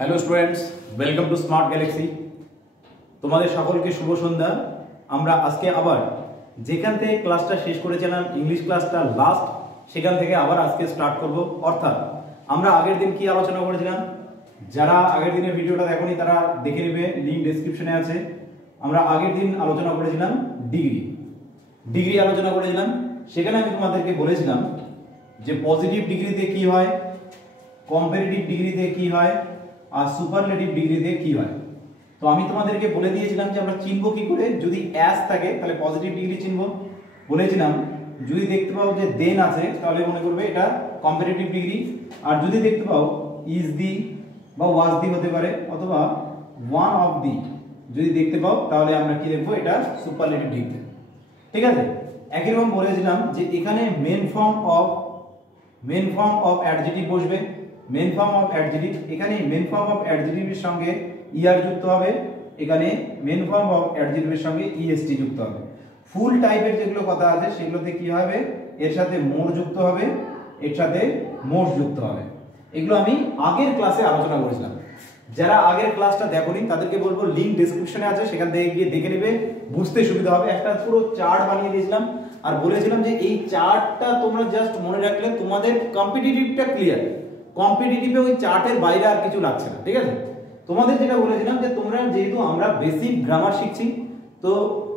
Hello students, welcome to smart Galaxy. তোমাদের সকলকে শুভ সন্ধ্যা। আমরা আজকে আবার যেখান থেকে ক্লাসটা শেষ করেছিলাম, ইংলিশ ক্লাসটা লাস্ট, সেখান থেকে আবার আজকে স্টার্ট করব। অর্থাৎ আমরা আগের দিন কি আলোচনা করেছিলাম, যারা আগের দিনের ভিডিওটা দেখোনি তারা দেখে নেবে, লিঙ্ক ডেসক্রিপশনে আছে। আমরা আগের দিন আলোচনা করেছিলাম ডিগ্রি আলোচনা করেছিলাম। সেখানে আমি তোমাদেরকে বলেছিলাম যে পজিটিভ ডিগ্রিতে কি হয়, কম্পারেটিভ ডিগ্রিতে কি হয়, আর সুপারলেটিভ ডিগ্রিতে কি হয়। তো আমি তোমাদেরকে বলে দিয়েছিলাম যে আমরা চিনবো কি করে। যদি অ্যাস থাকে তাহলে পজিটিভ ডিগ্রি চিনবো বলেছিলাম। যদি দেখতে পাও যে দেন আছে তাহলে মনে করবে এটা কম্পারেটিভ ডিগ্রি। আর যদি দেখতে পাও ইজ দি বা ওয়াজ দি হতে পারে, অথবা ওয়ান অফ দি যদি দেখতে পাও তাহলে আমরা কি দেখবো, এটা সুপারলেটিভ ডিগ্রি। ঠিক আছে। একই রকম বলেছিলাম যে এখানে মেন ফর্ম অফ অ্যাডজেক্টিভ বসবে। মেন ফর্ম অফ অ্যাডজেক্টিভ, এখানে মেন ফর্ম অফ অ্যাডজেক্টিভের সঙ্গে ইআর যুক্ত হবে, এখানে মেন ফর্ম অফ অ্যাডজেক্টিভের সঙ্গে ইএসটি যুক্ত হবে। ফুল টাইপের যেগুলো কথা আছে সেগুলোতে কি হবে, এর সাথে মোর যুক্ত হবে, এর সাথে মোস্ট যুক্ত হবে। এগুলো আমি আগের ক্লাসে আলোচনা করেছিলাম। যারা আগের ক্লাসটা দেখোনি তাদেরকে বলবো লিংক ডেসক্রিপশনে আছে, সেখান থেকে গিয়ে দেখে নেবে, বুঝতে সুবিধা হবে। একটা পুরো চার্ট বানিয়ে দিয়েছিলাম আর বলেছিলাম যে এই চার্টটা তোমরা জাস্ট মনে রাখলে তোমাদের কম্পিটিটিভটা ক্লিয়ার। কম্পিটিটিভে ওই চার্টের বাইরে আর কিছু লাগছে না। ঠিক আছে। তোমাদের যেটা বলেছিলাম যে তোমরা যেহেতু আমরা বেসিক গ্রামার শিখছি, তো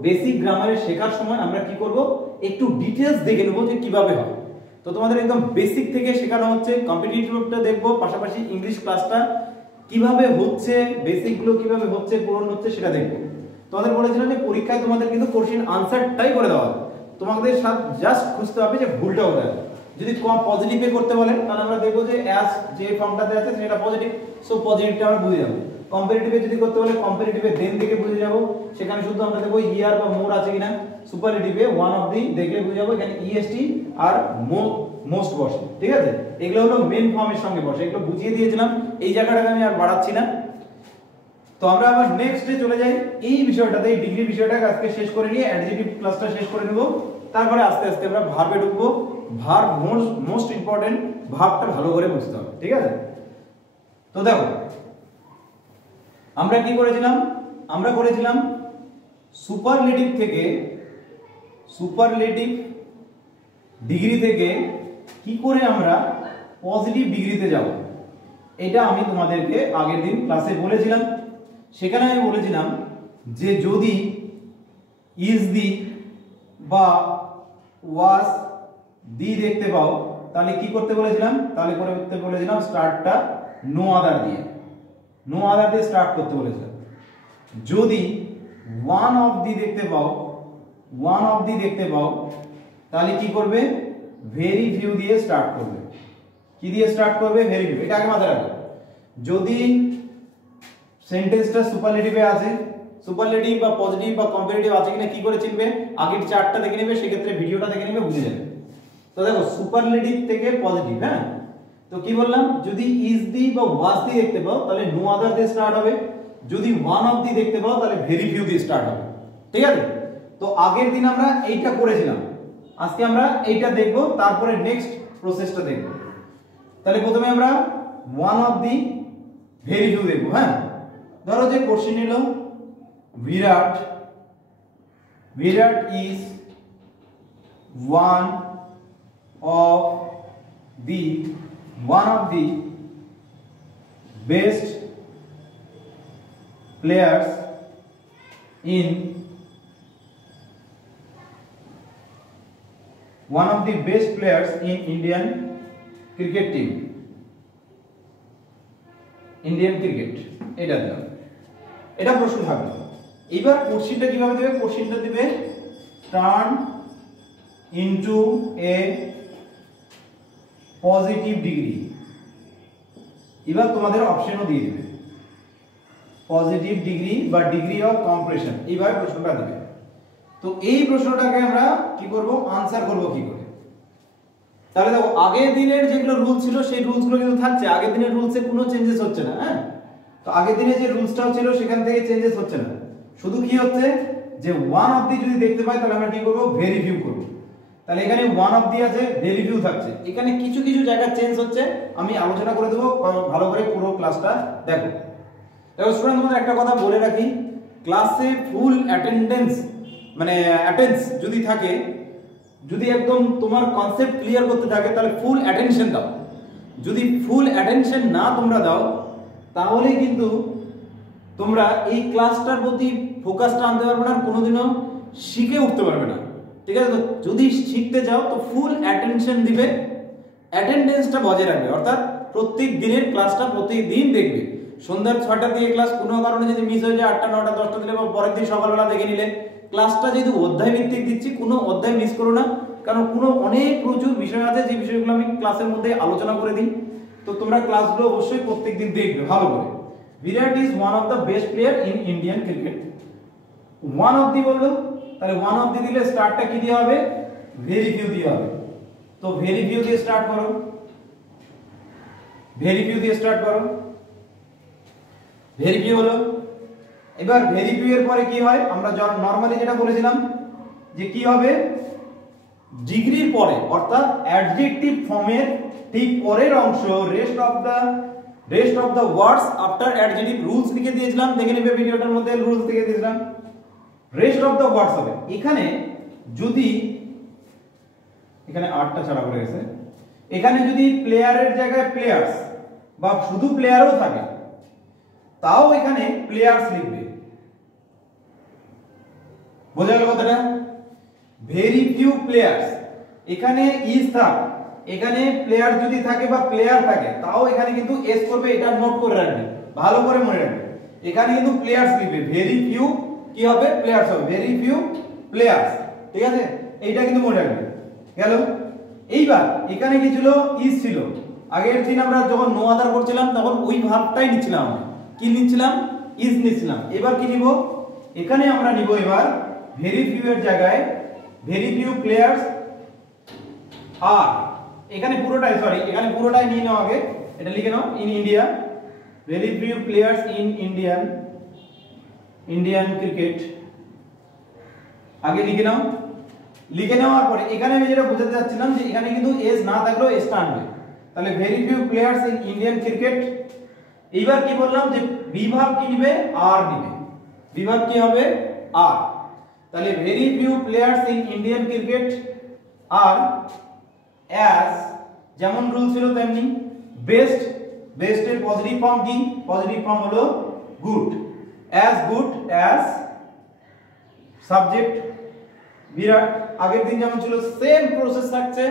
বেসিক গ্রামারের শেখার সময় আমরা কি করব, একটু ডিটেইলস দেখে নেব যে কিভাবে হয়। তো তোমাদের একদম বেসিক থেকে শেখানো হচ্ছে, কম্পিটিটিভটা দেখবো, পাশাপাশি ইংলিশ ক্লাসটা কিভাবে হচ্ছে, বেসিকগুলো কিভাবে হচ্ছে, পূরণ হচ্ছে সেটা দেখবো। তোমাদের বলেছিলাম যে পরীক্ষায় তোমাদের কিন্তু কোশ্চেন আনসারটাই করে দেওয়া হবে, তোমাদের সাথে জাস্ট খুঁজতে হবে যে ভুলটা কোথায়। যদি পজিটিভে করতে বলে তাহলে আমরা দেখবো যে অ্যাস যে ফর্মটাতে আছে সেটা পজিটিভ, সো পজিটিভটা আমরা বুঝে যাবো। কম্পারেটিভে যদি করতে বলে কম্পারেটিভে দেন দেখে বুঝে যাবো, সেখানে শুধু আমরা দেখবো ইয়ার বা মোর আছে কিনা। সুপারলেটিভে ওয়ান অফ দি দেখলে বুঝে যাবো, এখানে ইএসটি আর মোস্ট বসে। ঠিক আছে। এগুলো হলো মেন ফর্মের সঙ্গে বসে, এগুলো বুঝিয়ে দিয়েছিলাম, এই জায়গাটাকে আমি আর বাড়াচ্ছি না। তো আমরা আবার নেক্সট ডে চলে যাই এই বিষয়টাতে, এই ডিগ্রি বিষয়টাকে আজকে শেষ করে নিয়ে অ্যাডজেক্টিভ ক্লাসটা শেষ করে নেব। তারপরে আস্তে আস্তে আমরা ভার্বে ঢুকবো। ভার্ব মোস্ট ইম্পর্টেন্ট, ভার্বটা ভালো করে বুঝতে হবে। ঠিক আছে। তো দেখো আমরা কি করেছিলাম, আমরা করেছিলাম সুপারলেটিভ থেকে, সুপারলেটিভ ডিগ্রি থেকে কি করে আমরা পজিটিভ ডিগ্রিতে যাব, এটা আমি তোমাদেরকে আগের দিন ক্লাসে বলেছিলাম। সেখানে আমি বলেছিলাম যে যদি ইজ দি বা ওয়াজ দি দেখতে পাও তাহলে কি করতে বলেছিলাম, তাহলে করতে বলেছিলাম স্টার্টটা নো আদার দিয়ে, নো আদার দিয়ে স্টার্ট করতে বলেছিলাম। যদি ওয়ান অফ দি দেখতে পাও, ওয়ান অফ দি দেখতে পাও তাহলে কি করবে, ভেরি ফিউ দিয়ে স্টার্ট করবে। কি দিয়ে স্টার্ট করবে, ভেরি ফিউ। এটা আগে মাথায় রাখো। যদি সেন্টেন্সটা সুপারলেটিভে আছে, সুপারলেটিভ বা পজিটিভ বা কম্পারেটিভ আছে কিনা কি করে চিনবে, আগের চার্টটা দেখে নেবে, সেক্ষেত্রে ভিডিওটা দেখে নেবে, বুঝে যাবে। তো দেখো সুপারলেটিভ থেকে পজিটিভ, হ্যাঁ, তো কি বললাম, যদি ইজ দি বা ওয়াজ দি দেখতে পাও তাহলে নো আদার দিয়ে স্টার্ট হবে। যদি ওয়ান অফ দি দেখতে পাও তাহলে ভেরি ফিউ দিয়ে স্টার্ট হবে। ঠিক আছে। তো আগের দিন আমরা এইটা করেছিলাম, আজকে আমরা এইটা দেখব, তারপরে নেক্সট প্রসেসটা দেখব। তাহলে প্রথমে আমরা one of the very few দেখব। হ্যাঁ, ধরো যে কোশ্চেন নিল Virat, Virat is one of the best players in Indian cricket team, Indian cricket। এটা দিলাম, এটা প্রশ্ন থাকবে। এবার কোশ্চেনটা কিভাবে দেবে, কোশ্চেনটা দিবে turn into a positive degree. এবার তোমাদের অপশনও দিয়ে দিবে পজিটিভ ডিগ্রি বা ডিগ্রি অফ কম্প্রেশন, এইভাবে প্রশ্নটা দিবে। তো এই প্রশ্নটাকে আমরা কি করব, আনসার করব কি করে। তাহলে দেখো আগের দিনের যেগুলো রুলস ছিল সেই রুলসগুলো কিন্তু থাকছে, আগের দিনের রুলসে কোনো চেঞ্জেস হচ্ছে না। হ্যাঁ, তো আগের দিনে যে রুলসটাও ছিল সেখান থেকে চেঞ্জেস হচ্ছে না, শুধু কি হচ্ছে যে ওয়ান অফ দি যদি দেখতে পাই তাহলে আমরা কি করব, ভেরি ফিউ করব। তাহলে এখানে ওয়ান অফ দি আছে, ভেরি ফিউ থাকছে। এখানে কিছু কিছু জায়গা চেঞ্জ হচ্ছে, আমি আলোচনা করে দেবো, ভালো করে পুরো ক্লাসটা দেখো। দেখো স্টুডেন্ট, তোমাদের একটা কথা বলে রাখি, ক্লাসে ফুল অ্যাটেন্ডেন্স মানে অ্যাটেন্স যদি থাকে, যদি একদম তোমার কনসেপ্ট ক্লিয়ার করতে থাকে, তাহলে ফুল অ্যাটেনশন দাও। যদি ফুল অ্যাটেনশন না তোমরা দাও, তাহলে কিন্তু তোমরা এই ক্লাসটার প্রতি ফোকাসটা আনতে পারবে না, কোনোদিনও শিখে উঠতে পারবে না। ঠিক আছে? তো যদি শিখতে চাও তো ফুল অ্যাটেনশন দিবে, অ্যাটেন্ডেন্সটা বজায় রাখবে, অর্থাৎ প্রত্যেক দিনের ক্লাসটা প্রত্যেক দিন দেখবে। সন্ধ্যা 6টার দিকে ক্লাস কোনো কারণে যদি মিস হয়ে যায়, 8টা 9টা 10টা দিলে বা পরের দিন সকালবেলা দেখে নিলে। ক্লাসটা যেহেতু অধ্যায় ভিত্তিক দিচ্ছি, কোনো অধ্যায় মিস করো না, কারণ অনেক প্রচুর বিষয় আছে যে বিষয়গুলো আমি ক্লাসের মধ্যে আলোচনা করে দিই। তো তোমরা ক্লাসগুলো অবশ্যই প্রত্যেকদিন দেখবে ভালো করে। Virat is one of the best player in Indian cricket. One of the বললো, তাহলে ওয়ান অফ দি দিলে স্টার্টটা কি দিয়ে হবে? ভেরি ফিউ দিয়ে হবে। তো ভেরি ফিউ দিয়ে স্টার্ট করো, ভেরি ফিউ দিয়ে স্টার্ট করো। ভেরি ফিউ হলো। এবার ভেরি ফিউ এর পরে কি হয়? আমরা নরমালি যেটা বলেছিলাম যে কি হবে, ডিগ্রির পরে অর্থাৎ অ্যাডজেক্টিভ ফর্মের ঠিক পরের অংশ, rest of the words after adjective rules লিখে দিয়েছিলাম, দেখে নেবে ভিডিওটার মধ্যে রুলস লিখে দিয়েছিলাম। রেস্ট অফ দ্য ওয়ার্ডস হবে। এখানে যদি এখানে আটটা ছাড়া পড়ে গেছে, এখানে যদি প্লেয়ারের জায়গায় প্লেয়ার্স বা শুধু প্লেয়ারও থাকে, তাও এখানে প্লেয়ার্স লিখবে। বোঝা গেল কথাটা? ভেরি ফিউ প্লেয়ার্স, এখানে ইজ থাক, এখানে প্লেয়ার যদি থাকে বা প্লেয়ার থাকে, তাও এখানে কিন্তু এস করবে। এটা নোট করে রাখবে, ভালো করে মনে রাখবে। এখানে কিন্তু প্লেয়ার্স লিখবে, ভেরি ফিউ কি হবে? প্লেয়ার্স হবে, ভেরি ফিউ প্লেয়ার্স। ঠিক আছে? এইটা কিন্তু মনে রাখবে। গেল? এইবার এখানে কি ছিল? ইজ ছিল। আগের দিন আমরা যখন নো আদার করছিলাম তখন ওই ভার্বটাই নিচ্ছিলাম। কি নিচ্ছিলাম? ইজ নিচ্ছিলাম। এবার কি নিব? এখানে আমরা নিব এবার ভেরি ফিউ এর জায়গায় ভেরি ফিউ প্লেয়ার্স আর, এখানে পুরোটাই এখানে পুরোটাই নিয়ে নাও। আগে এটা লিখে নাও, in India, very few players in Indian cricket. আগে লিখে নাও। লিখে নেওয়ার পরে এখানে আমি যেটা বোঝাতে চাচ্ছিলাম যে এখানে কিন্তু এস না থাকলেও এসটা আনবে। তাহলে very few players in Indian cricket. এইবার কি বললাম যে বিভাগ কি নিবে? আর নিবে। বিভাগ কি হবে? আর। তাহলে very few players in Indian cricket are as, যেমন রুল ছিল তেমনি। বেস্ট, বেস্টের পজিটিভ ফর্ম কি? পজিটিভ ফর্ম হলো good. Good as subject Virat. আগের দিন যেমন ছিল সেম প্রসেস থাকছে,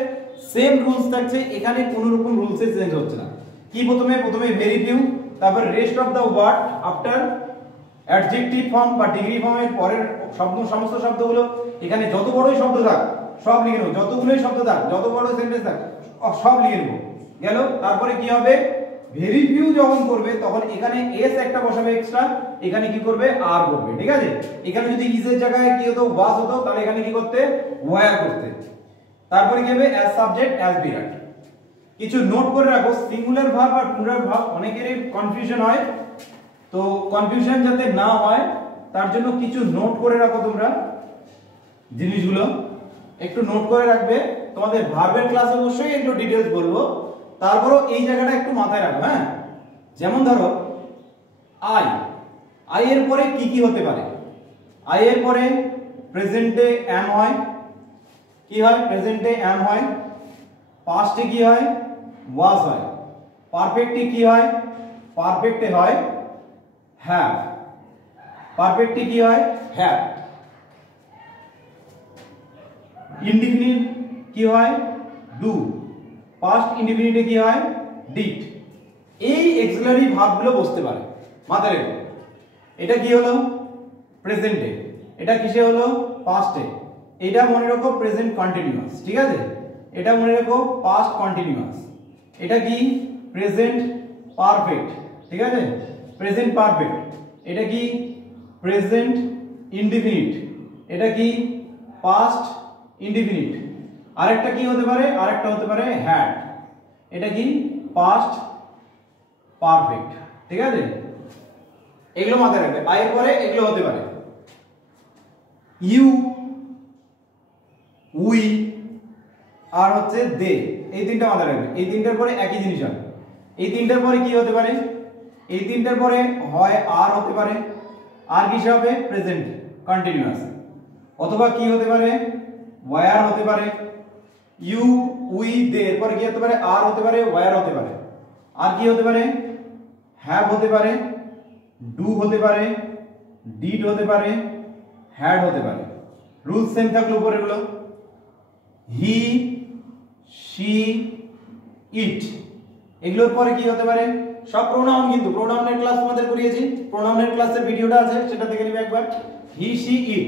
সেম রুলস থাকছে, এখানে কোনো রকম রুলসে চেঞ্জ হচ্ছে না। কি প্রথমে ভেরি ফিউ, তারপর rest of the word after adjective form বা ডিগ্রি ফর্মের পরের সমস্ত শব্দগুলো, এখানে যত বড়ই শব্দ থাক সব লিখে নেব, যতগুলোই শব্দ থাক, যত বড় সেন্টেন্স থাক সব লিখে নেব। গেল? তারপরে কি হবে? ভেরি ফিউ যখন করবে তখন এখানে এস একটা বসাবে এক্সট্রা, এখানে কি করবে? আর করবে। ঠিক আছে? এখানে যদি ইজ এর জায়গায় কি হতো? ওয়াজ হতো, তাহলে এখানে কি করতে? ওয়্যার করতে। তারপরে কি হবে? অ্যাজ সাবজেক্ট, অ্যাজ বিরাট। কিছু নোট করে রাখো, সিঙ্গুলার ভার্ব আর প্লুরাল ভার্ব অনেকেরই কনফিউশন হয়, তো কনফিউশন যাতে না হয় তার জন্য কিছু নোট করে রাখো তোমরা। জিনিসগুলো একটু নোট করে রাখবে। তোমাদের ভার্বের ক্লাসে অবশ্যই একটু ডিটেইলস বলবো, তারপরও এই জায়গাটা একটু মাথায় রাখো। হ্যাঁ, যেমন ধরো আই এর পরে কি কি হতে পারে? আই এর পরে প্রেজেন্টে অ্যাম হয়। কি হয়? প্রেজেন্টে অ্যাম হয়। পাস্টে কি হয়? ওয়াজ হয়। পারফেক্টে কি হয়? পারফেক্টে হয় হ্যাভ। পারফেক্টে কি হয়? হ্যাভ। ইনডিফিনিট কি হয়? ডু। পাস্ট ইনডিফিনিটে কি হয়? ডিড। এই অক্সিলারি ভার্বগুলো বসতে পারে, মাথায় রেখো। এটা কি হলো? প্রেজেন্টে। এটা কিসে হলো? পাস্টে। এটা মনে রাখো প্রেজেন্ট কন্টিনিউয়াস। ঠিক আছে? এটা মনে রাখো পাস্ট কন্টিনিউয়াস। এটা কি? Present perfect. ঠিক আছে? Present perfect. এটা কি? Present indefinite. এটা কি? Past indefinite. আরেকটা কি হতে পারে? আরেকটা হতে পারে হ্যাড। এটা কি? Past perfect. ঠিক আছে? এগুলো মাথায় রাখবে। আই এর পরে এগুলো হতে পারে ইউ, উই, আর হচ্ছে দে, এই তিনটা মাথায় রাখবে। এই তিনটার পরে একই জিনিস হবে। এই তিনটার পরে কি হতে পারে, এই তিনটার পরে হয় আর হতে পারে, আর কি হবে প্রেজেন্ট কন্টিনিউয়াস, অথবা কি হতে পারে ওয়্যার হতে পারে, ইউ উই দে এর পরে কি হতে পারে আর হতে পারে, ওয়্যার হতে পারে, আর কি হতে পারে হ্যাভ হতে পারে, ডু হতে পারে, ডিড হতে পারে, হ্যাড হতে পারে। রুল সেম থাকলো উপরে গুলো, হি শি ইট, এগুলোর পরে কি হতে পারে সব প্রোনাউন, কিন্তু প্রোনাউনের ক্লাস তোমাদের করিয়েছি, প্রোনাউনের ক্লাসের ভিডিওটা আছে সেটা দেখে নিবে একবার। হি শি ইট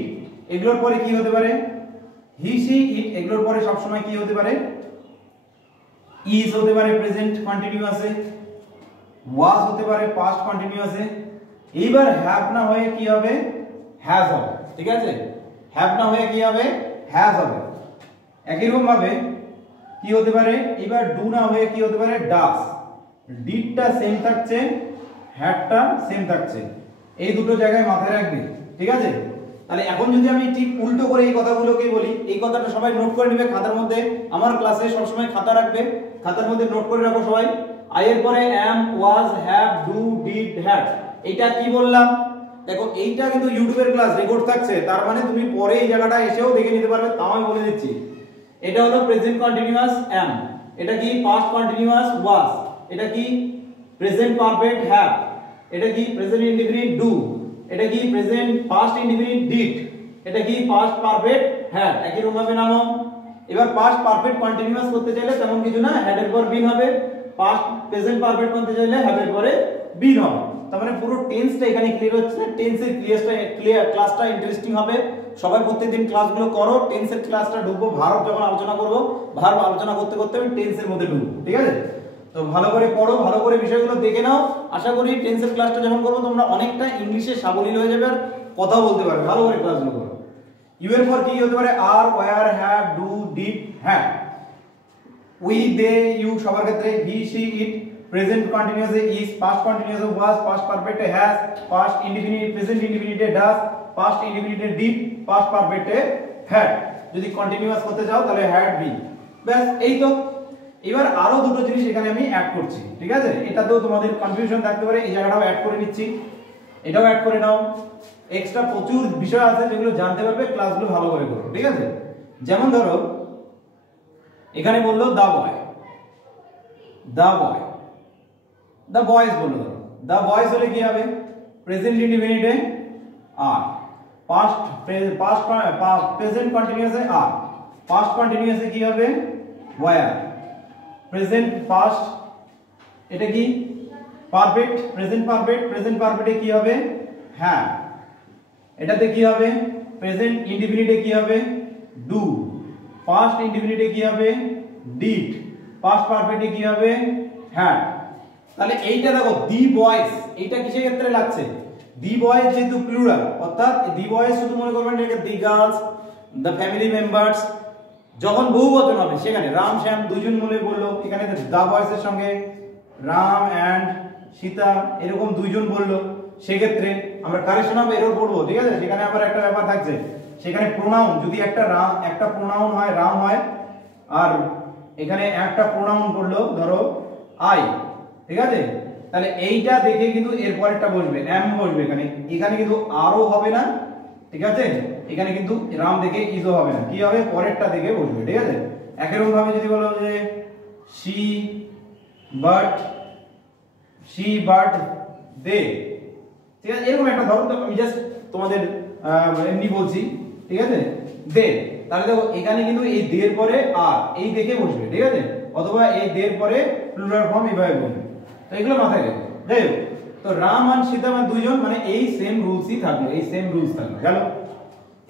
এগুলোর পরে কি হতে পারে, হি শি ইট এগুলোর পরে সব সময় কি হতে পারে ইজ হতে পারে প্রেজেন্ট কন্টিনিউয়াসে, ওয়াজ হতে পারে পাস্ট কন্টিনিউয়াসে। এইবার হ্যাভ না হয়ে কি হবে হ্যাজ হবে, ঠিক আছে, হ্যাভ না হয়ে কি হবে হ্যাজ হবে। একই রকম ভাবে কি হতে পারে, এবার ডু না হয়ে কি হতে পারে ডাস, ডিডটা সেম থাকছে, হ্যাডটা সেম থাকছে, এই দুটো জায়গায় মাথায় রাখবে, ঠিক আছে। তাহলে এখন যদি আমি ঠিক উল্টো করে এই কথাগুলোকে বলি, এই কথাটা সবাই নোট করে নেবে খাতার মধ্যে, আমার ক্লাসে সবসময় খাতা রাখবে, খাতার মধ্যে নোট করে রাখো সবাই। আই এর পরে অ্যাম, ওয়াজ, হ্যাভ, ডু, ডিড, হ্যাড, এইটা কি বললাম দেখো, এইটা কিন্তু ইউটিউবের ক্লাস রেকর্ড থাকছে, তার মানে তুমি পরে এই জায়গাটা এসেও দেখে নিতে পারবে, তাও আমি বলে দিচ্ছি। এটা হলো প্রেজেন্ট কন্টিনিউয়াস অ্যাম, এটা কি পাস্ট কন্টিনিউয়াস ওয়াজ, এটা কি প্রেজেন্ট পারফেক্ট হ্যাভ, এটা কি প্রেজেন্ট ইনডিফিনিট ডু, এটা কি প্রেজেন্ট পাস্ট ইনডিফিনিট ডিড, এটা কি পাস্ট পারফেক্ট হ্যাড। একই রকম ভাবে নামো। এবার পাস্ট পারফেক্ট কন্টিনিউয়াস করতে চাইলে তেমন কিছু না, হ্যাড এর পর বিন হবে, পাস্ট প্রেজেন্ট পারফেক্ট করতে চাইলে হ্যাভ এর পরে বিন হবে। তার মানে পুরো টেন্সটা এখানে ক্লিয়ার হচ্ছে। টেন্সের ক্লাসটা ইন্টারেস্টিং হবে, সবাই প্রত্যেকদিন ক্লাসগুলো করো। টেন্সের ক্লাসটা ঢুকবো, ভার্ব যখন আলোচনা করব, ভার্ব আলোচনা করতে করতে আমি টেন্সের মধ্যে ঢুকবো, ঠিক আছে। তো ভালো করে পড়ো, ভালো করে বিষয়গুলো দেখে নাও। আশা করি টেন্সের ক্লাসটা যখন করবো তোমরা অনেকটা ইংলিশে সাবলীল হয়ে যাবে আর কথা বলতে পারবে। ভালো করে ক্লাসগুলো করো। ইউ এর পর কি হতে পারে are, were, have, do, did, had. We, they, you সবার ক্ষেত্রে, হি, শি, ইট, প্রেজেন্ট কন্টিনিউয়াসে ইজ, পাস্ট কন্টিনিউয়াসে ওয়াজ, পাস্ট পারফেক্টে হ্যাজ, পাস্ট ইনডিফিনিট প্রেজেন্ট ইনডিফিনিটে ডাজ, পাস্ট ইনডিফিনিটে ডিড, পাস্ট পারফেক্টে হ্যাড। যদি কন্টিনিউয়াস করতে চাও তাহলে হ্যাড বি। ব্যাস এই তো। এবার আরো দুটো জিনিস এখানে আমি অ্যাড করছি, ঠিক আছে। এটাতেও তোমাদের কনফিউশন থাকতে পারে, এই জায়গাটাও অ্যাড করে নিচ্ছি, এটাও অ্যাড করে নাও। এক্সট্রা প্রচুর বিষয় আছে যেগুলো জানতে পারবে, ক্লাসগুলো ভালো করে করো, ঠিক আছে। যেমন ধরো এখানে বললো দা বয়, দা বয়, দা বয়েজ বললো, ধরো দা বয়েজ হলে কি হবে প্রেজেন্ট ইনডিফিনিটে আর, পাস্ট প্রেজেন্ট কন্টিনিউয়াসে আর, পাস্ট কন্টিনিউয়াসে কি হবে ওয়্যার, প্রেজেন্ট পাস্ট এটা কি পারফেক্ট, প্রেজেন্ট পারফেক্ট, প্রেজেন্ট পারফেক্টে কি হবে হ্যাঁ, এটাতে কি হবে প্রেজেন্ট ইনডিফিনিটে কি হবে ডু, পাস্ট ইনডিফিনিটে কি হবে ডিড, পাস্ট পারফেক্টে কি হবে হ্যাড। তাহলে এইটা দেখো দি বয়েজ, এইটা কিসের ক্ষেত্রে লাগছে, দি বয়েজ যেহেতু প্লুরাল, অর্থাৎ দি বয়েজ শুধু মনে করবেন এটাকে the girls, the family members. যখন বহুবচন হবে সেখানে রাম শ্যাম দুইজন মিলে বললো, এখানে দা বয়েজের সঙ্গে রাম এন্ড সীতা এরকম দুইজন বললো, সেক্ষেত্রে আমরা কারেকশন অফ এরর পড়বো, ঠিক আছে। সেখানে আবার একটা ব্যাপার থাকছে, সেখানে প্রোনাউন যদি একটা প্রোনাউন হয় রাম হয়, আর এখানে একটা প্রোনাউন করলো ধরো আই, ঠিক আছে। তাহলে এইটা দেখে কিন্তু এর পরেরটা বসবে এম বসবে, এখানে এখানে কিন্তু আরও হবে না, ঠিক আছে। এখানে কিন্তু রাম দেখে ইজো হবে না, কি হবে পরেরটা দেখে বসবে, ঠিক আছে। একই রকম ভাবে যদি বলো যে শি বাট দে, ঠিক আছে, এরকম একটা ধরো, তো আমি জাস্ট তোমাদের এমনি বলছি, ঠিক আছে দে। তাহলে দেখো এখানে কিন্তু এই দের পরে আর এই দেখে বসবে, ঠিক আছে, অথবা এই দের পরে প্লুরাল ফর্ম এইভাবে বসবে। তো এগুলো মাথায় রেখো। যাই হোক, তো রাম আর সীতা মানে দুইজন, মানে এই সেম রুলসই থাকবে, এই সেম রুলস থাকবে। গেল,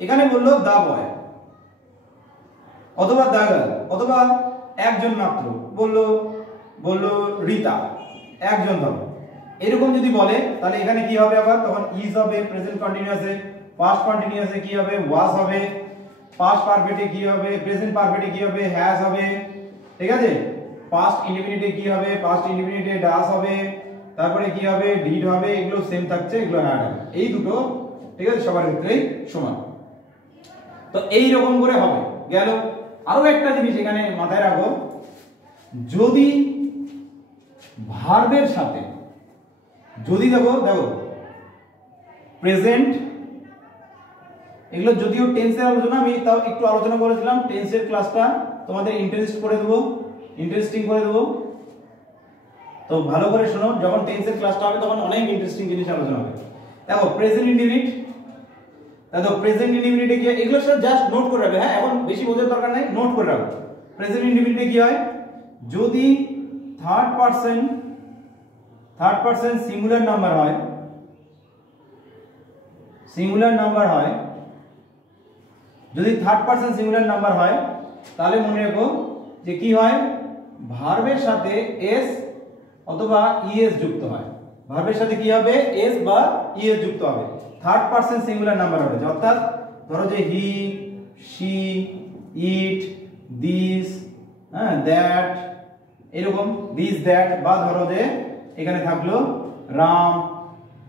এখানে বললো দা বয় অথবা দা গার্ল, অথবা একজন মাত্র বললো রীতা, একজন ধরো, এরকম যদি বলে তাহলে এখানে কি হবে আবার তখন ইজ হবে প্রেজেন্ট কন্টিনিউয়াসে, পাস্ট কন্টিনিউয়াসে কি হবে ওয়াজ হবে, পাস্ট পারফেক্টে কি হবে প্রেজেন্ট পারফেক্টে কি হবে হ্যাজ হবে, ঠিক আছে। পাস্ট ইনডিফিনিটে কি হবে পাস্ট ইনডিফিনিটে ডাস হবে, তারপরে কি হবে ডিড হবে, এগুলো সেম থাকছে, এগুলো হ্যাড হবে, এই দুটো, ঠিক আছে, সবার ক্ষেত্রেই সমান। তো এই রকম করে হবে। গেল, আরো একটা জিনিস এখানে মাথায় রাখো, যদি ভার্বের সাথে যদি দেখো প্রেজেন্ট, এগুলো যদিও টেন্সের আলোচনা, আমি তাও একটু আলোচনা করেছিলাম, টেন্সের ক্লাসটা তোমাদের ইন্টারেস্টিং করে দেবো। তো ভালো করে শোনো, যখন টেন্সের ক্লাসটা হবে তখন অনেক ইন্টারেস্টিং জিনিস আলোচনা হবে। দেখো প্রেজেন্ট ইনডিফিনিট, দেখো প্রেজেন্ট ইনডিফিনিটে কি, এগুলো সব জাস্ট নোট করে রাখবে। হ্যাঁ, এখন বেশি বোঝার দরকার নাই, নোট করে রাখো। প্রেজেন্ট ইনডিফিনিটে কি হয়, যদি থার্ড পারসন সিঙ্গুলার নাম্বার হয়, যদি থার্ড পারসন সিঙ্গুলার নাম্বার হয়, তাহলে মনে রেখো যে কি হয়, ভার্বের সাথে এস অথবা ইএস যুক্ত হয়। ভার্বের সাথে কি হবে, এস বা ইএস যুক্ত হবে, থার্ড পারসন সিঙ্গুলার নাম্বার হবে। অর্থাৎ ধরো যে হি, শি, ইট, দিস, দ্যাট, এরকম দিস দ্যাট, বা ধরো যে এখানে থাকলো রাম,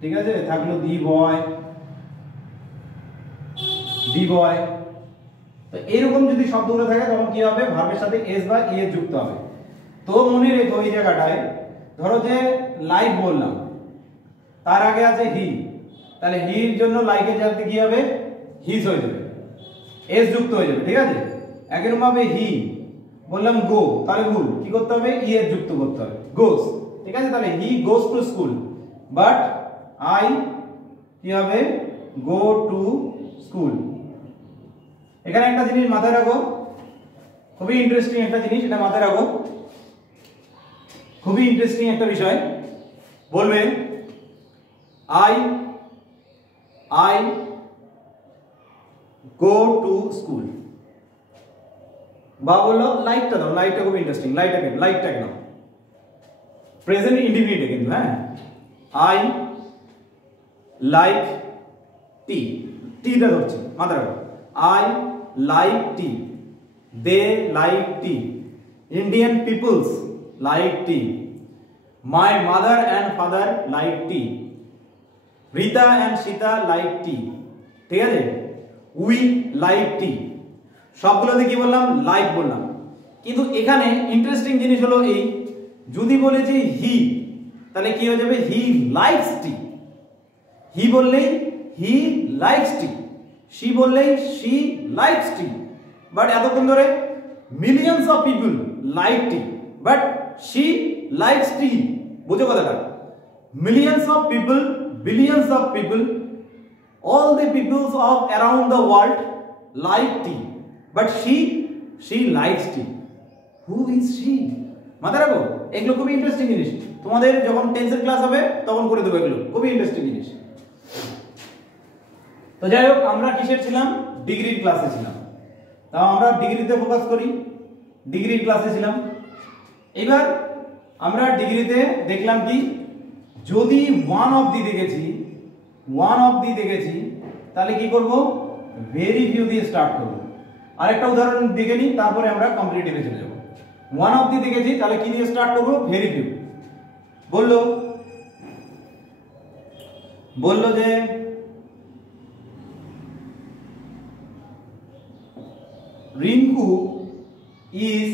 ঠিক আছে, থাকলো দি বয়, তো এরকম যদি শব্দগুলো থাকে তখন কি হবে, ভার্বের সাথে এস বা ইএস যুক্ত হবে। তো মনে রেখো এই জায়গাটায়, ধরো যে লাইক বললাম, তার আগে আছে হি, তাহলে হির জন্য লাইকের জায়গাতে কি হবে, হিস হয়ে যাবে, এস যুক্ত হয়ে যাবে, ঠিক আছে। একরকম ভাবে হি বললাম গো, তাহলে গু কি করতে হবে, ইএস যুক্ত করতে হবে, গোস, ঠিক আছে। তাহলে he goes to school, but I কি হবে, গো টু স্কুল। এখানে একটা জিনিস মাথায় রাখো, খুবই ইন্টারেস্টিং একটা জিনিস, এটা মাথায় রাখো, খুবই ইন্টারেস্টিং একটা বিষয়। বলবে আই গো টু স্কুল, বা বললো লাইকটা দাও, লাইকটা খুব ইন্টারেস্টিং, লাইকটা কেন প্রেজেন্ট ইনডিফিনিটে কিন্তু, হ্যাঁ, আই লাইক টি, টিটা ধরছি, মাথায় রাখো, I like tea, they like tea, Indian peoples like tea, my mother and father like tea, Rita and Sita like tea, ঠিক আছে, উই লাইক টি, সবগুলোতে কি বললাম, লাইক বললাম। কিন্তু এখানে ইন্টারেস্টিং জিনিস হলো এই, যদি বলে যে হি, তাহলে কি হয়ে যাবে, হি লাইকস টি, হি বললেই হি লাইকস টি, শি বললেই শি লাইকস টি। বাট এতক্ষণ ধরে millions of people like tea, but she likes tea, বুঝো কথাটা, millions of people, billions of people, all the peoples of around the world like tea, but she likes tea. Who is she? মাথায় রাখো, এগুলো খুবই interesting জিনিস, তোমাদের যখন টেন্সের ক্লাস হবে তখন করে দেবো, এগুলো খুবই ইন্টারেস্টিং জিনিস। তো যাই হোক, আমরা কিসের ছিলাম, ডিগ্রির ক্লাসে ছিলাম, তাও আমরা ডিগ্রিতে ফোকাস করি, ডিগ্রির ক্লাসে ছিলাম। এবার আমরা ডিগ্রিতে দেখলাম কি, যদি ওয়ান অফ দি দেখেছি, তাহলে কি করব, ভেরি ফিউ দিয়ে স্টার্ট করব। আরেকটা উদাহরণ দেখে নিই, তারপরে আমরা কম্পিটিটিভে চলে যাব। ওয়ান অফ দি দেখেছি, তাহলে কি দিয়ে স্টার্ট করব, ভেরি ফিউ। বললো যে Rinku is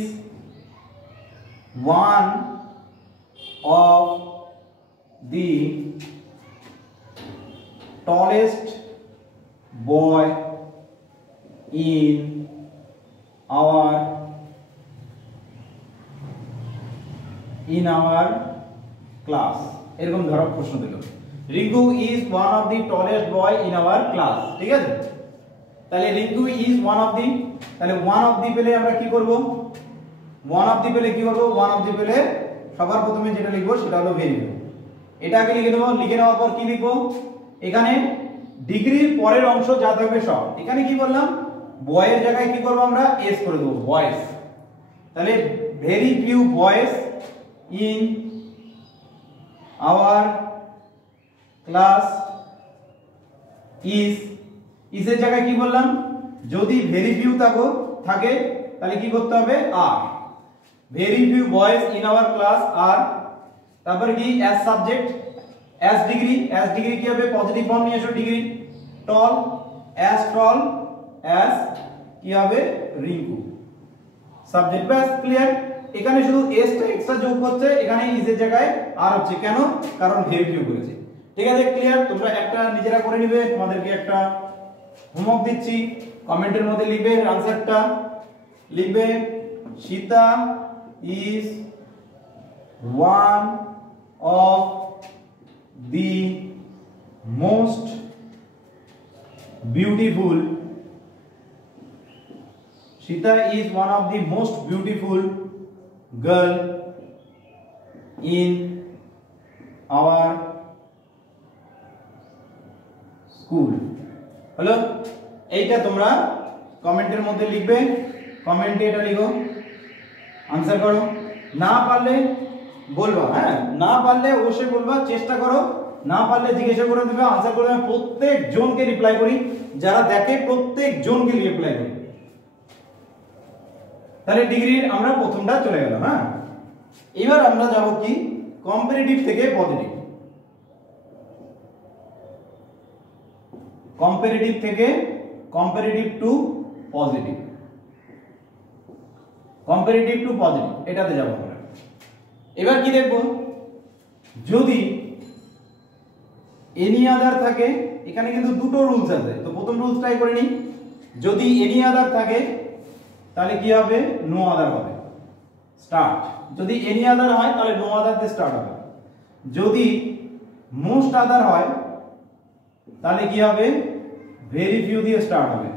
one of the tallest boy in our class, এরকম ধরো প্রশ্ন দিল, Rinku is one of the tallest boy in our class, ঠিক আছে। তাহলে রিঙ্কু ইজ ওয়ান অফ দি, তাহলে ওয়ান অফ দি পেলে আমরা কি করব, ওয়ান অফ দি পেলে সবার প্রথমে যেটা লিখবো সেটা হলো ভেরি ফিউ। এটাকে লিখে নেবো, লিখে নেওয়ার পর কি লিখবো, এখানে ডিগ্রির পরের অংশ যা থাকবে সব, এখানে কি বললাম, বয়ের জায়গায় কি করব, আমরা এস করে দেবো, বয়েস। তাহলে very few boys in our class is এর জায়গায় কি বললাম, যদি ভেরি ফিউ থাকে তাহলে কি করতে হবে, are, very few boys in our class are, তারপরে কি অ্যাজ সাবজেক্ট, অ্যাজ ডিগ্রি কি হবে, পজিটিভ ফর্ম নিয়ে এসো, ডিগ্রি, টল অ্যাজ কি হবে, রিঙ্কু, সাবজেক্ট, ব্যাস ক্লিয়ার। এখানে শুধু এস টা এক্সট্রা যোগ করছে, এখানে ইজ এর জায়গায় আর হচ্ছে, কেন? কারণ ভেরি ফিউ করেছে। ঠিক আছে, ক্লিয়ার। তোমরা একটা নিজেরা করে নিবে, তোমাদেরকে একটা হোমওয়ার্ক দিচ্ছি, কমেন্টের মধ্যে লিখবে আনসারটা, লিখবে Sita is one of the most beautiful, Sita is one of the most beautiful girl in our school. হলো, এইটা তোমরা কমেন্টের মধ্যে লিখবে, কমেন্টে এটা লিখো, আনসার করো। না পারলে বলবা, হ্যাঁ, না পারলে অবশ্যই বলবা, চেষ্টা করো। না পারলে জিজ্ঞাসা করে দেবে, আনসার করে দেবে। প্রত্যেক জনকে রিপ্লাই করি, যারা দেখে প্রত্যেক জনকে রিপ্লাই করি। তাহলে ডিগ্রির আমরা প্রথমটা চলে গেলাম। হ্যাঁ, এবার আমরা যাব কি কম্পারেটিভ থেকে পজিটিভ, কম্পারেটিভ থেকে comparative to positive, comparative to positive, এটাতে যাব আমরা। এবার কি দেখব, যদি এনি আদার থাকে, এখানে কিন্তু দুটো রুলস আছে, তো প্রথম রুলসটাই করে নিই। যদি এনি আদার থাকে তাহলে কি হবে, নো আদার হবে, স্টার্ট। যদি এনি আদার হয় তাহলে নো আদার দিয়ে স্টার্ট হবে। যদি মোস্ট আদার হয় তাহলে কি হবে, ভেরি ফিউ দিয়ে স্টার্ট হবে।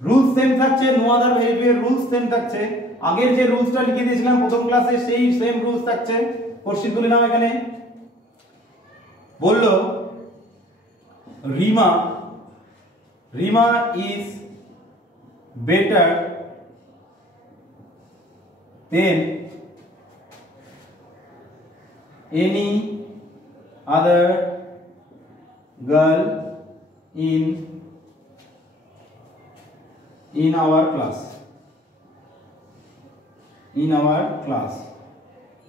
রুলস সেম থাকছে, নো আদার ভেরি ফিউ এর রুলস সেম থাকছে। আগের যে রুলসটা লিখে দিয়েছিলাম প্রথম ক্লাসে, সেই সেম রুলস থাকছে। কোশ্চেন তুলে নাও। এখানে বললো Rima, Rima is better than any other girl in our class, in our class.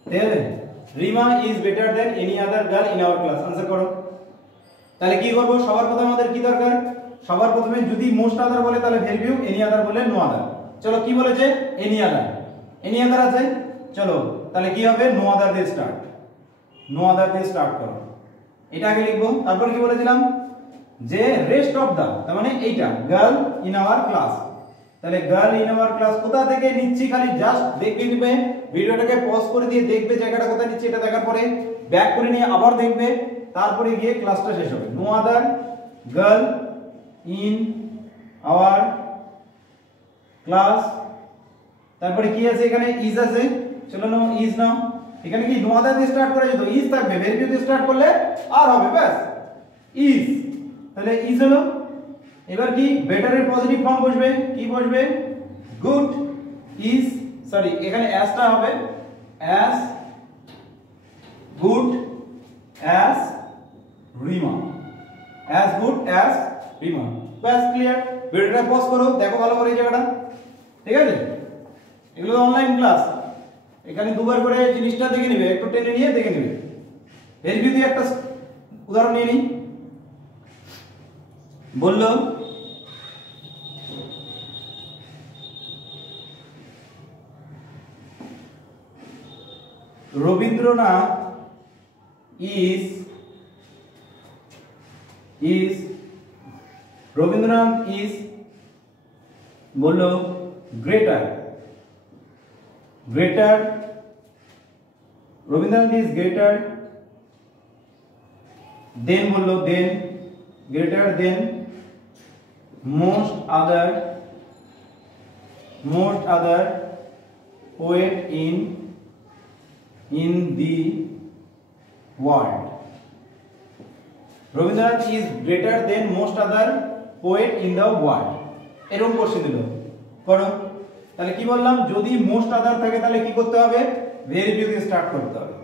তাহলে Rima is better than any other girl in our class. Answer করো। তাহলে কি করব, সবার প্রথমে আমাদের কি দরকার, সবার প্রথমে যদি মোস্ট আদার বলে তাহলে ভেরি ফিউ, এনি আদার বলে নো আদার। চলো কি বলেছে, এনি আদার, এনি আদার আছে। চলো তাহলে কি হবে, নো আদার দিয়ে স্টার্ট, নো আদার দিয়ে স্টার্ট করো। এটা আগে লিখবো। তারপর কি বলেছিলাম, যে রেস্ট অফ দা, তার মানে এইটা গার্ল ইন আওয়ার ক্লাস। তাহলে গার্ল ইন আওয়ার ক্লাস কোথা থেকে নিচ্ছি, খালি জাস্ট দেখে নিবে, ভিডিওটাকে পজ করে দিয়ে দেখবে জায়গাটা কোথায় নিচ্ছি। এটা দেখার পরে ব্যাক করে নিয়ে আবার দেখবে, তারপরে গিয়ে ক্লাসটা শেষ হবে। No other girl in our class. তারপরে কি আছে, এখানে ইজ আছে। চলো নো ইজ নাও। এখানে কি নো আদার দিয়ে স্টার্ট করা যেত, ইজ থাকবে, ভেরি ফিউ দিয়ে স্টার্ট করলে আর হবে, ব্যাস ইজ। তাহলে ইজ হলো। এবার কি বেটার এর পজিটিভ ফর্ম বসবে, কি বসবে, গুড ইজ, সরি এখানে অ্যাসটা হবে, as good as Rima, as good as Rima. ব্যাস ক্লিয়ার। ভিডিওটা পজ করো, দেখো ভালো করে এই জায়গাটা। ঠিক আছে, এগুলো অনলাইন ক্লাস, এখানে দুবার করে জিনিসটা দেখে নিবে, একটু টেনে নিয়ে দেখে নিবে। এর যদি একটা উদাহরণ নিয়ে নিই, বললো রবীন্দ্রনাথ is রবীন্দ্রনাথ is বললো greater, Rabindranath is greater then বললো then greater than most other poet in the world. Rabindranath is greater than most other poet in the world. এরকম কোশ্চেন দিল, করো। তাহলে কি বললাম, যদি মোস্ট আদার থাকে তাহলে কি করতে হবে, ভেরি ফিউ দিয়ে স্টার্ট করতে হবে।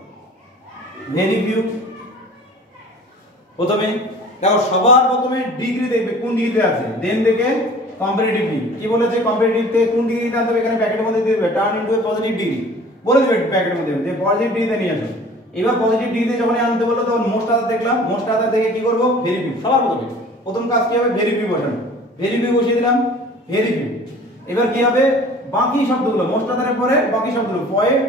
ভেরি ফিউ প্রথমে দেখো, সবার প্রথমে ডিগ্রি দেখবে কোন ডিগ্রিতে আছে, দেন দেখে কম্পারেটিভ ডিগ্রি। কি বলেছে, কম্পারেটিভ তে কোন ডিগ্রিতে আনতে হবে, এখানে ব্র্যাকেটের মধ্যে দিয়ে দেবে turn into a positive degree, বলে দেবে ব্র্যাকেটের মধ্যে যে পজিটিভ ডিগ্রিতে নিয়ে আসো। এবার পজিটিভ ডিগ্রিতে যখন আনতে বললো তখন মোস্ট আদার দেখলাম, মোস্ট আদার দেখে কি করব, ভেরি ফিউ। সবার প্রথম কাজ কি হবে, ভেরি ফিউ বসানো। ভেরি ফিউ বসিয়ে দিলাম, ভেরি ফিউ। এবার কি হবে, বাকি শব্দগুলো, মোস্ট আদারের পরে বাকি শব্দগুলো, পোয়েট,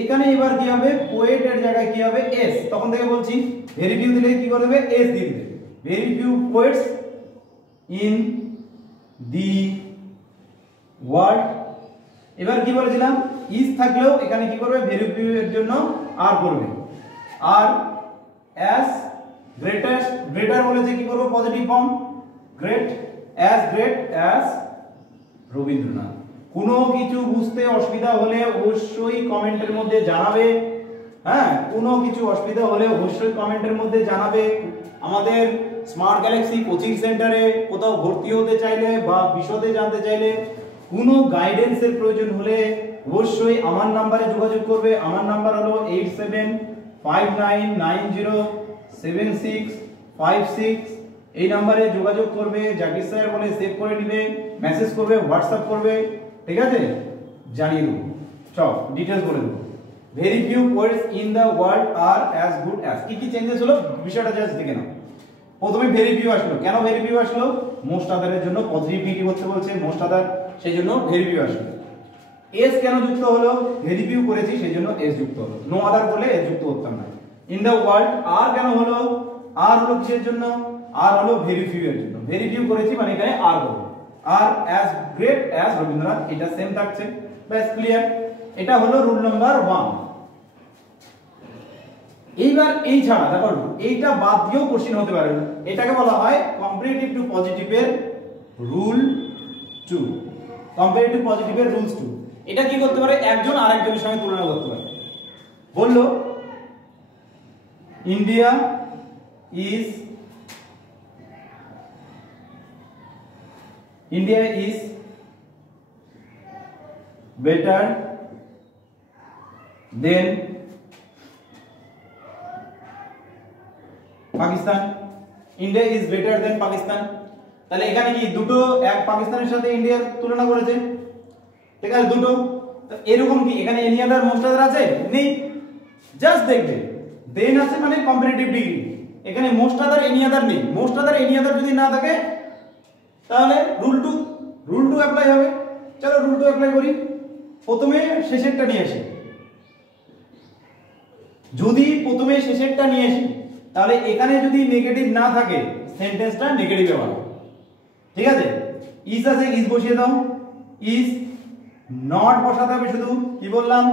এখানে এবার কি হবে, পোয়েট এর জায়গায় কি হবে, এস। তখন থেকে বলছি ভেরি ফিউ দিলে কি করে দেবে, এস দিয়ে দিবে। Very few poets in the world. এবার কি বলেছিলাম, ইজ থাকলেও এখানে কি করবে, ভেরি ফিউ এর জন্য আর করবে। আর অ্যাজ গ্রেটেস্ট, গ্রেটার বলেছে কি করব, positive form, great, as great as Rabindranath. কোনো কিছু বুঝতে অসুবিধা হলে অবশ্যই কমেন্টের মধ্যে জানাবে। হ্যাঁ, কোনো কিছু অসুবিধা হলে অবশ্যই কমেন্টের মধ্যে জানাবে। আমাদের স্মার্ট গ্যালাক্সি কোচিং সেন্টারে কোথাও ভর্তি হতে চাইলে বা বিশদে জানতে চাইলে, কোনো গাইডেন্সের প্রয়োজন হলে অবশ্যই আমার নাম্বারে যোগাযোগ করবে। আমার নাম্বার হলো 8759907656। এই নাম্বারে যোগাযোগ করবে, জাকির স্যার বলে সেভ করে নেবে, মেসেজ করবে, হোয়াটসঅ্যাপ করবে, ঠিক আছে, জানিয়ে দেবো, সব ডিটেলস বলে দেবো। Very few poets in the world are as good as. কি কি চেঞ্জেস হলো বিষয়টা জাস্ট দেখে নাও। প্রথমে ভেরি ফিউ আসলো, কেন ভেরি ফিউ আসলো, মোস্ট আদারের জন্য পজিটিভিটি করতে বলছে, মোস্ট আদার, সেই জন্য ভেরি ফিউ আসলো। এস কেন যুক্ত হলো, ভেরি ফিউ করেছি সেই জন্য এস যুক্ত হলো, নো আদার করলে এস যুক্ত করতাম না। ইন দ্য ওয়ার্ল্ড আর কেন হলো, আর হলো কিসের জন্য, আর হলো ভেরি ফিউ এর জন্য। ভেরি ফিউ করেছি মানে এখানে আর করব। আর অ্যাজ গ্রেট অ্যাজ রবীন্দ্রনাথ, এটা সেম থাকছে, ব্যাস ক্লিয়ার। এটা হলো রুল নাম্বার 1। এইবার এই ছাড়া দেখো, এইটা বাদ দিয়েও কোশ্চেন হতে পারে। এটাকে বলা হয় কম্পারেটিভ টু পজিটিভের রুল 2। কম্পারেটিভ পজিটিভের রুলস 2। এটা কি করতে পারে, একজন আরেকজনের সঙ্গে তুলনা করতে পারে। বললো India is better then Pakistan. India is better দেন পাকিস্তান। তাহলে এখানে কি দুটো, এক পাকিস্তানের সাথে ইন্ডিয়ার তুলনা করেছে, ঠিক আছে, দুটো। তো এরকম কি এখানে এনি আদার মোস্ট আদার আছে, নেই, জাস্ট দেখবে দেন আছে মানে কম্পারেটিভ ডিগ্রি। এখানে মোস্ট আদার এনি আদার নেই। মোস্ট আদার এনি আদার যদি না থাকে তাহলে রুল 2 অ্যাপ্লাই হবে। চলো রুল 2 অ্যাপ্লাই করি। প্রথমে শেষেরটা নিয়ে আসি। যদি প্রথমে শেষেরটা নিয়ে আসি তাহলে এখানে যদি নেগেটিভ না থাকে সেন্টেন্সটা নেগেটিভ হবে, ঠিক আছে। ইজ আছে, ইজ বসিয়ে দাও, ইজ নট বসাতে হবে। শুধু কি বললাম,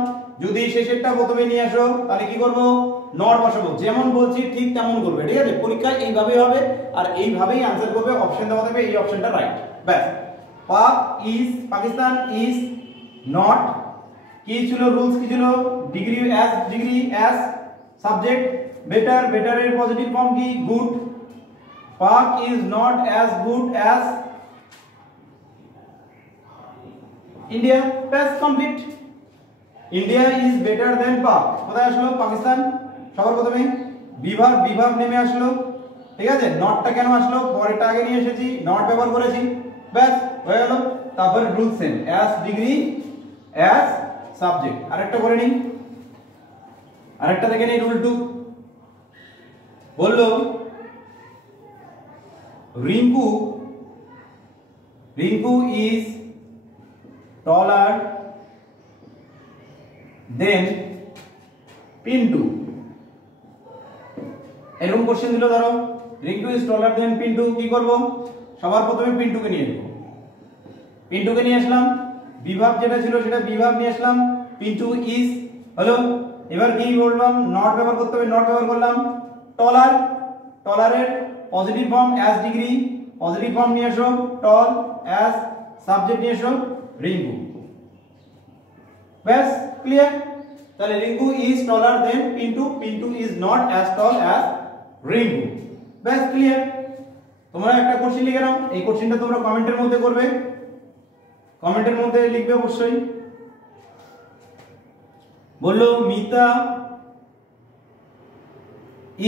যদি শেষেরটা প্রথমে নিয়ে আসো তাহলে কি করব, নট বসাবো। যেমন বলছি ঠিক তেমন করবে, ঠিক আছে। পরীক্ষায় এইভাবেই হবে আর এইভাবেই আনসার করবে। অপশন দেওয়া থাকবে, এই অপশনটা রাইট, ব্যাস। পাকিস্তান ইজ নট, কি ছিল রুলস, কি ছিল, ডিগ্রি অ্যাজ সাবজেক্ট, বেটার, বেটারের পজিটিভ ফর্ম কি, good. Pak is not as good as India, ব্যাস complete. India is better than Pak, কোথায় আসলো, পাকিস্তান। সবার প্রথমে বিভাগ নেমে আসলো, ঠিক আছে। নটটা কেন আসলো, পরেরটা আগে নিয়ে এসেছি, নট ব্যবহার করেছি, ব্যাস হয়ে গেল। তারপর rule same, as degree as subject. আরেকটা করে নিই, আরেকটা দেখে নিই, রুল 2। বললো Rinku is taller than Pintu. এরকম কোশ্চেন দিল, ধরো Rinku is taller than Pintu, কি করব, সবার প্রথমে পিন্টুকে নিয়ে নেব। পিন্টুকে নিয়ে আসলাম, বিভাগ যেটা ছিল সেটা বিভাগ নিয়ে আসলাম, পিন্টু ইজ হলো। এবার কি বললাম, নট ব্যবহার করতে হবে, নট ব্যবহার করলাম। টলারের positive form as degree, positive form নিয়ে এসো, টল, অ্যাজ সাবজেক্ট নিয়ে এসো, রিঙ্কু, ব্যাস ক্লিয়ার। তাহলে Rinku is taller than Pintu, Pintu is not as tall as Rinku, ব্যাস ক্লিয়ার। তোমরা একটা কোশ্চেন লিখে নাও, এই কোশ্চেনটা তোমরা কমেন্টের মধ্যে করবে, কমেন্টের মধ্যে লিখবে অবশ্যই। বললো Mita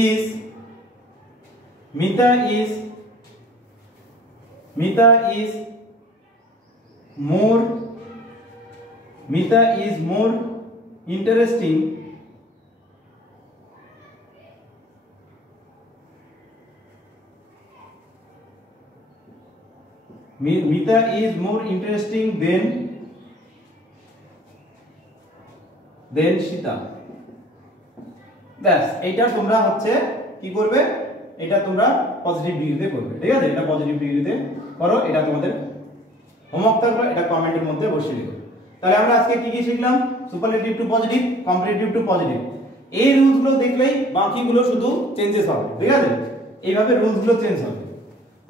is more interesting than লেনসিতা। ব্যাস এইটা তোমরা হচ্ছে কি করবে, এটা তোমরা পজিটিভ ডিগ্রিতে করবে, ঠিক আছে? এটা পজিটিভ ডিগ্রিতে করো, এটা তোমাদের হোমওয়ার্ক থাকলো, এটা কমেন্টের মধ্যে বসিয়ে দিও। তাহলে আমরা আজকে কি কি শিখলাম? Superlative to positive, comparative to positive. এই রুলসগুলো দেখলেই বাকিগুলো শুধু চেঞ্জেস হবে, ঠিক আছে? এইভাবে রুলসগুলো চেঞ্জ হবে।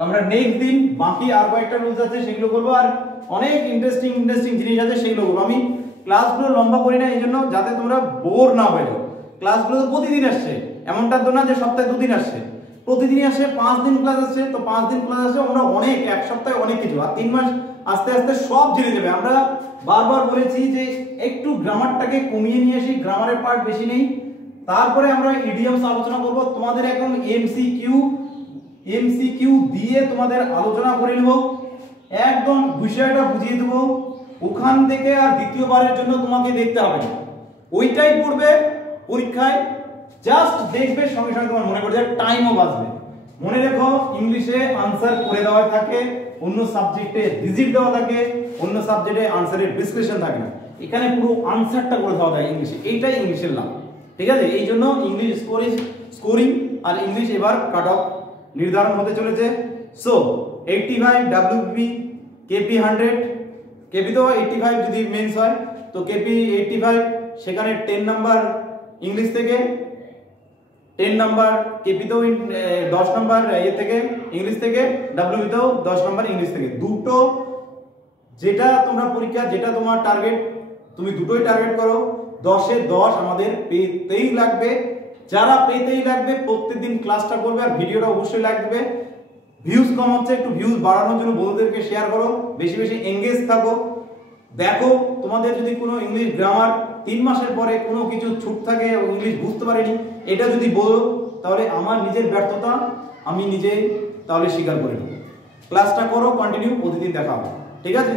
আমরা নেক্সট দিন বাকি আর কয়েকটা রুলস আছে সেগুলো করব, আর অনেক ইন্টারেস্টিং জিনিস আছে সেগুলো করব। আমি ক্লাসগুলো লম্বা করি না এইজন্য যাতে তোমরা বোর না হয়ে যাও। ক্লাসগুলো তো প্রতিদিন আসছে, এমনটা তো না যে সপ্তাহে 2 দিন আসছে, প্রতিদিনই আসে। 5 দিন ক্লাস আসছে, তো 5 দিন ক্লাস আসছে, আমরা অনেক, এক সপ্তাহে অনেক কিছু, আর 3 মাস আস্তে আস্তে সব জেনে যাবে। আমরা বারবার বলেছি যে একটু গ্রামারটাকে কমিয়ে নিয়ে আসি, গ্রামারের পার্ট বেশি নেই, তারপরে আমরা ইডিয়মস আলোচনা করব। তোমাদের এখন এমসিকিউ দিয়ে তোমাদের আলোচনা করে নেব, একদম বিষয়টা বুঝিয়ে দেব। ওখান থেকে আর দ্বিতীয়বারের জন্য তোমাকে দেখতে হবে না, ওইটাই পড়বে পরীক্ষায়, জাস্ট দেখবে, সঙ্গে সঙ্গে তোমার মনে পড়ে যাবে, টাইমও বাঁচবে। মনে রেখো, ইংলিশে আনসার করে দেওয়া থাকে, অন্য সাবজেক্টে ডিজিট দেওয়া থাকে, অন্য সাবজেক্টে আনসারের ডিসক্রিপশন থাকে না, এখানে পুরো আনসারটা করে দেওয়া যায় ইংলিশে। এইটাই ইংলিশের লাভ, ঠিক আছে? এই জন্য ইংলিশ স্কোরিং আর ইংলিশ এবার কাট অফ নির্ধারণ হতে চলেছে। সো 85 WB, KP 100, KP তো 85 যদি মেন্স হয়, তো KP 85, সেখানে 10 নাম্বার ইংলিশ থেকে, 10 নাম্বার KP তেও 10 নাম্বার থেকে ইংলিশ থেকে, WB তেও 10 নাম্বার ইংলিশ থেকে। দুটো যেটা তোমরা পরীক্ষা, যেটা তোমার টার্গেট, তুমি দুটোই টার্গেট করো। 10-এ 10 আমাদের পেতেই লাগবে। যারা পেতেই লাগবে প্রত্যেকদিন ক্লাসটা করবে, আর ভিডিওটা অবশ্যই লাইক দিবে। ভিউজ কম হচ্ছে, একটু ভিউজ বাড়ানোর জন্য বন্ধুদেরকে শেয়ার করো, বেশি বেশি এঙ্গেজ থাকো। দেখো, তোমাদের যদি কোনো ইংলিশ গ্রামার 3 মাসের পরে কোনো কিছু ছুট থাকে, ইংলিশ বুঝতে পারিনি, এটা যদি বলো, তাহলে আমার নিজের ব্যর্থতা আমি নিজেই তাহলে স্বীকার করে নেব। ক্লাসটা করো কন্টিনিউ, প্রতিদিন দেখা হবে, ঠিক আছে?